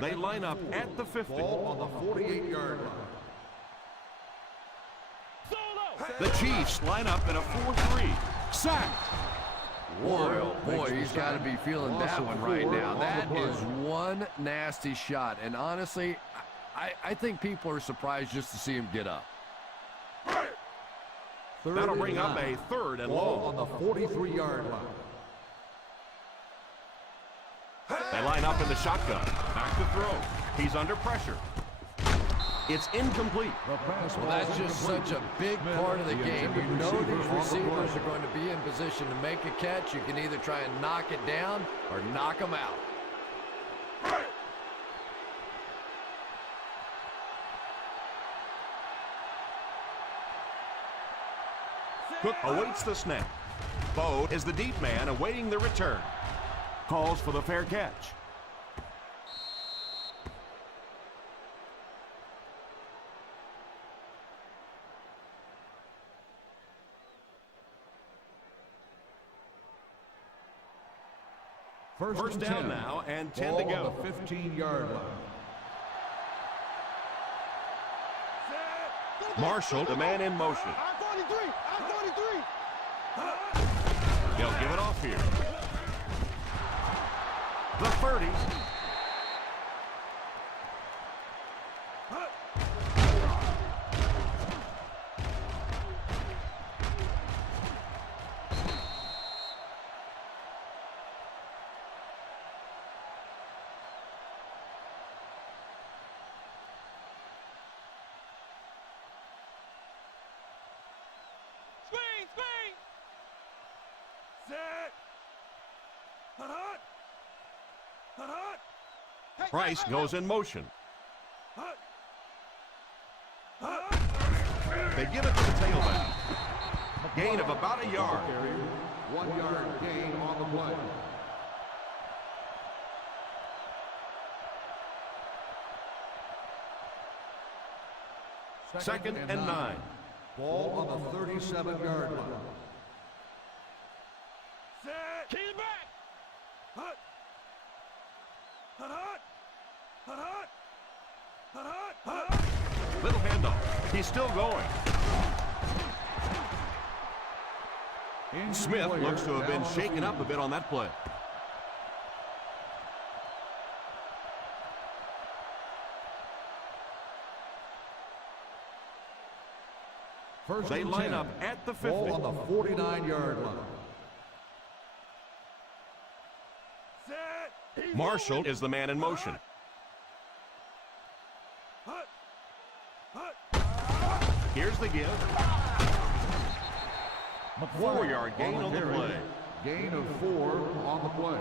They line up at the 50. Ball on the 48-yard line. The Chiefs line up in a 4-3. Sacked. Boy, he's got to be feeling that one right now. That is one nasty shot. And honestly, I think people are surprised just to see him get up. That'll bring up a 3rd and long. On the 43-yard line. They line up in the shotgun. Back to throw. He's under pressure. It's incomplete. Well, that's just such a big part of the game. You know these receivers are going to be in position to make a catch. You can either try and knock it down or knock them out. Cook awaits the snap. Bo is the deep man awaiting the return. Calls for the fair catch. First down now and 10 to go. On the 15-yard line. Marshall, the man in motion. I-43! He'll give it off here. The 30. Price goes in motion. They give it to the tailback. Gain of about a yard. 1 yard gain on the play. Second and 9. Ball on the 37-yard line. Keep it back! Little handoff. He's still going. Smith looks to have been shaken up a bit on that play. They line up at the 50. Ball on the 49-yard line. Marshall is the man in motion. Here's the give. 4-yard gain on the play. Gain of 4 on the play.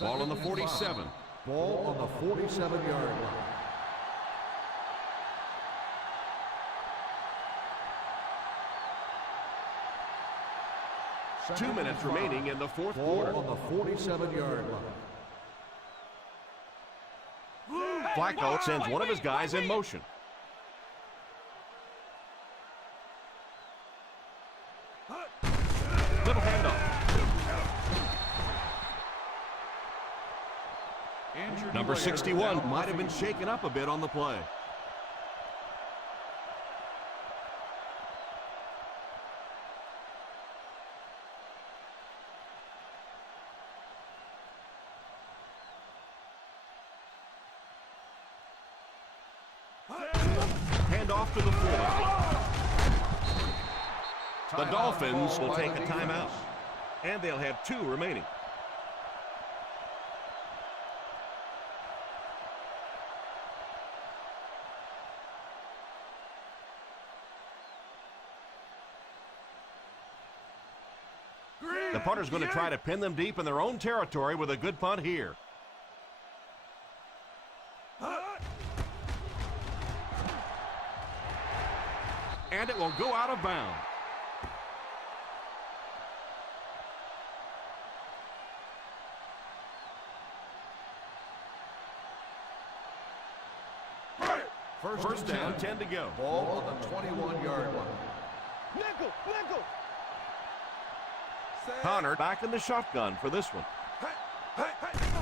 Ball on the 47. Ball on the 47-yard line. Two minutes remaining in the fourth Ball quarter. on the 47-yard line. Flacco sends one of his guys in motion. Little handoff. Number 61 might have been shaken up a bit on the play. Hand off to the fullback. The Dolphins will take a timeout, and they'll have 2 remaining. The punter's going to try to pin them deep in their own territory with a good punt here. And it will go out of bounds. First down, 10 to go. Ball on the 21-yard line. Nickel, nickel. Connor back in the shotgun for this one.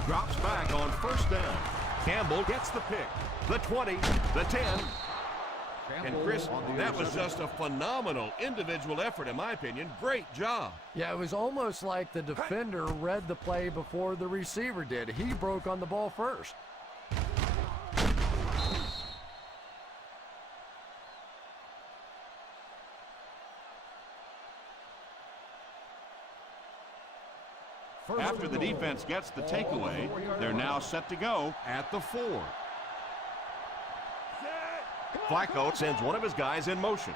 Drops back on first down. Campbell gets the pick. The 20, the 10. And Chris, that was just a phenomenal individual effort, in my opinion. Great job. Yeah, it was almost like the defender read the play before the receiver did. He broke on the ball first. After the defense gets the takeaway, they're now set to go at the 4. Flacco sends one of his guys in motion.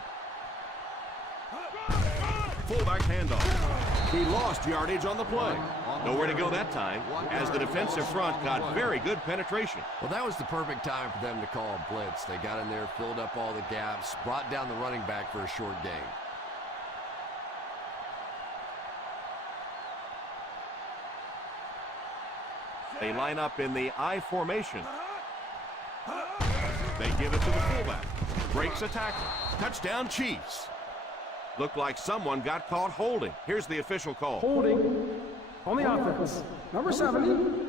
Fullback handoff. He lost yardage on the play. Nowhere to go that time, as the defensive front got very good penetration. Well, that was the perfect time for them to call a blitz. They got in there, filled up all the gaps, brought down the running back for a short gain. They line up in the I formation. They give it to the fullback. Breaks a tackle. Touchdown Chiefs. Looked like someone got caught holding. Here's the official call. Holding on the offense. Number 70.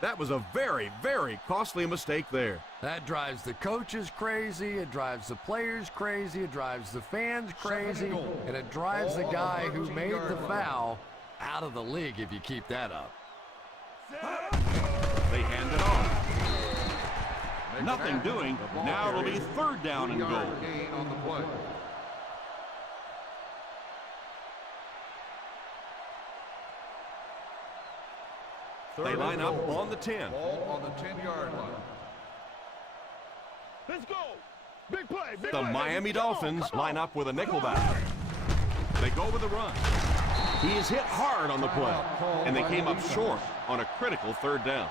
That was a very, very costly mistake there. That drives the coaches crazy, it drives the players crazy, it drives the fans crazy, and it drives the guy who made the foul out of the league if you keep that up. They hand it off. Nothing doing. Now it'll be 3rd down and goal. On the play. They line up on the 10. Ball on the 10-yard line. Let's go. Big play. Big The play. Miami Come on, Dolphins come on. line up with a nickelback. They go with a run. He is hit hard on the play, and they came up short on a critical 3rd down.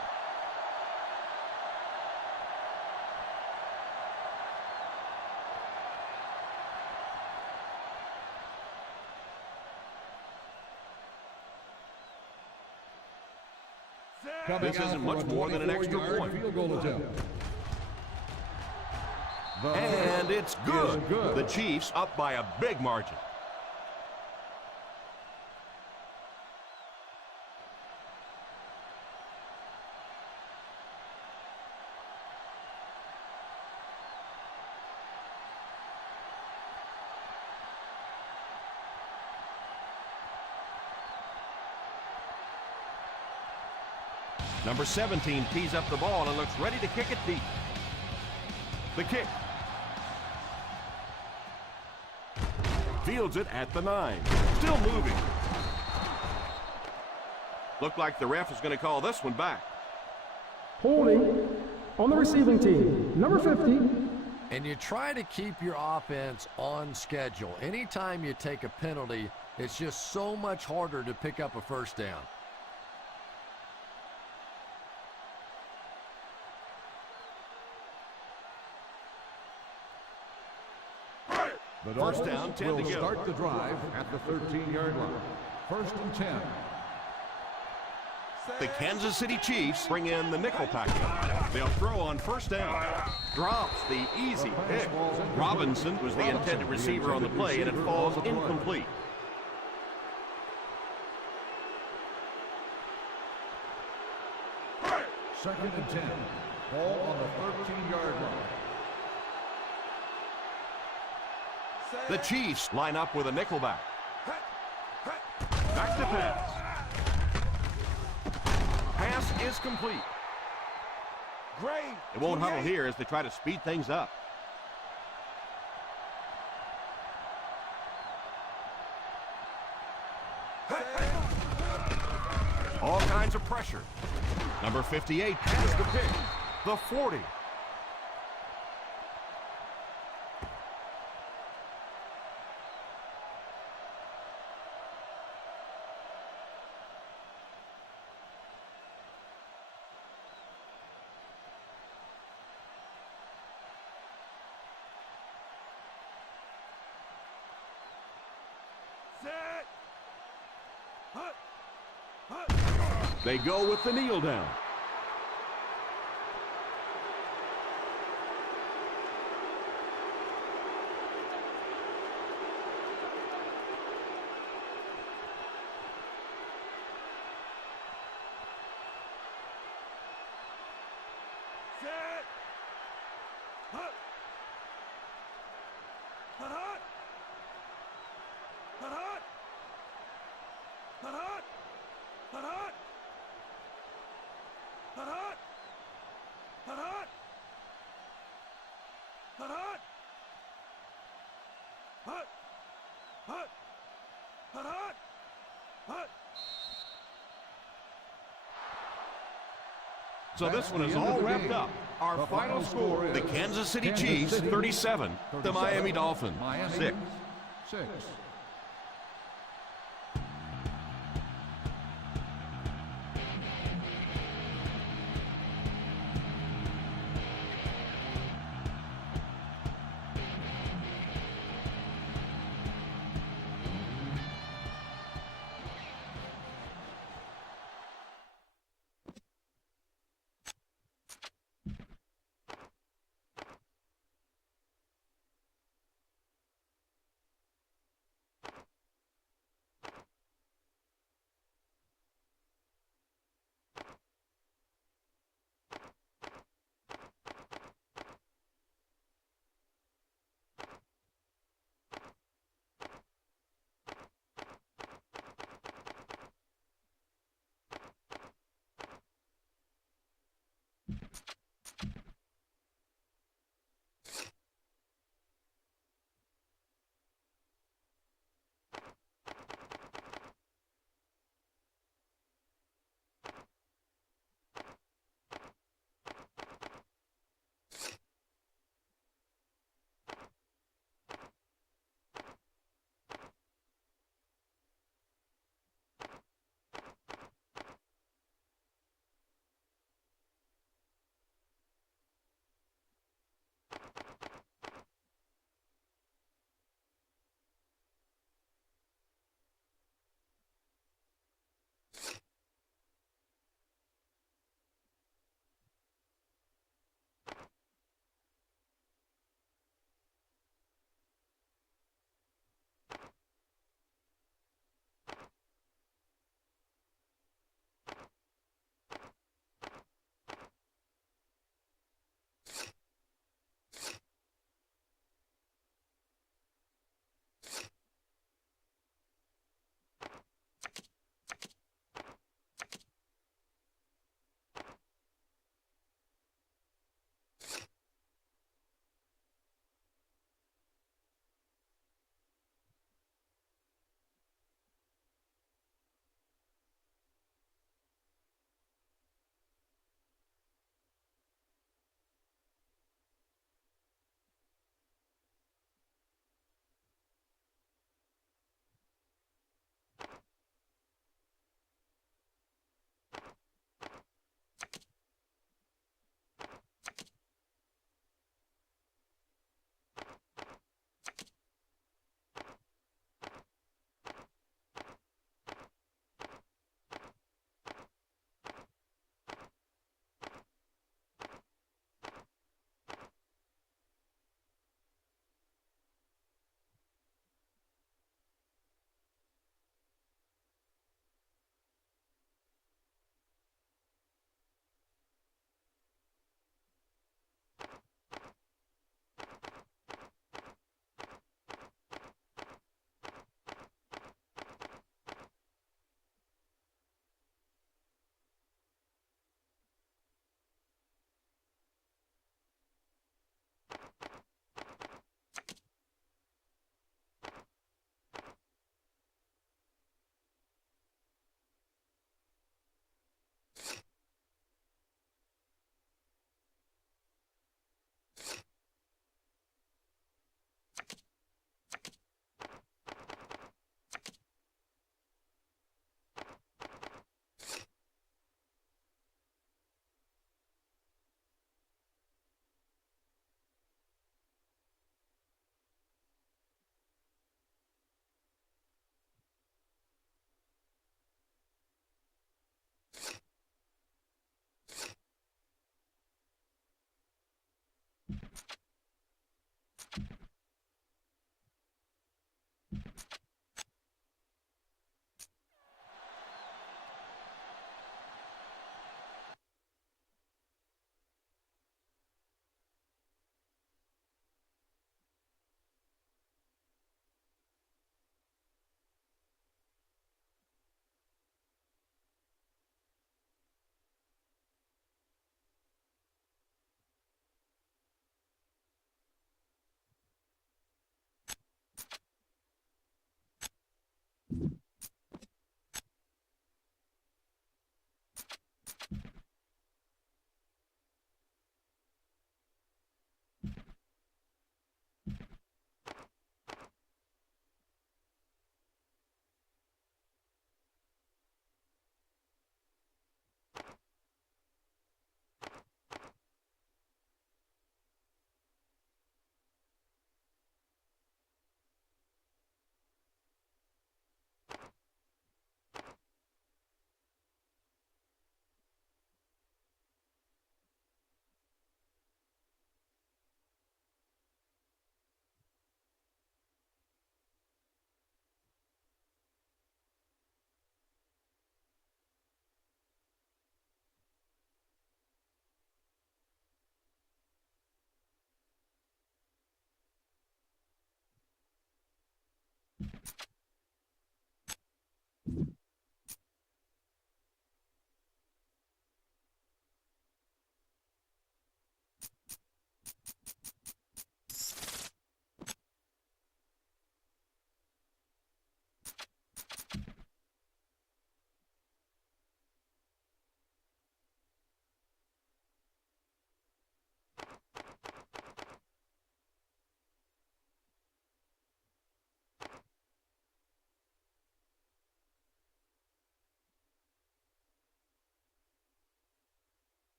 This isn't much more than an extra point. Field goal attempt. And it's good. The Chiefs up by a big margin. Number 17 tees up the ball and looks ready to kick it deep. The kick. Fields it at the 9. Still moving. Looked like the ref is going to call this one back. Holding on the receiving team. Number 50. And you try to keep your offense on schedule. Anytime you take a penalty, it's just so much harder to pick up a first down. The First down, 10 to will go. start the drive at the 13-yard line. 1st and 10. The Kansas City Chiefs bring in the nickel package. They'll throw on first down. Drops the easy pick. Robinson was the intended receiver on the play, and it falls incomplete. Second and 10. Ball on the 13-yard line. The Chiefs line up with a nickelback. Back to pass. Pass is complete. Great. It won't huddle here as they try to speed things up. All kinds of pressure. Number 58 has the pick. The 40. They go with the kneel down. So this one is all wrapped up. Our final score is the Kansas City Chiefs 37, the Miami Dolphins 6.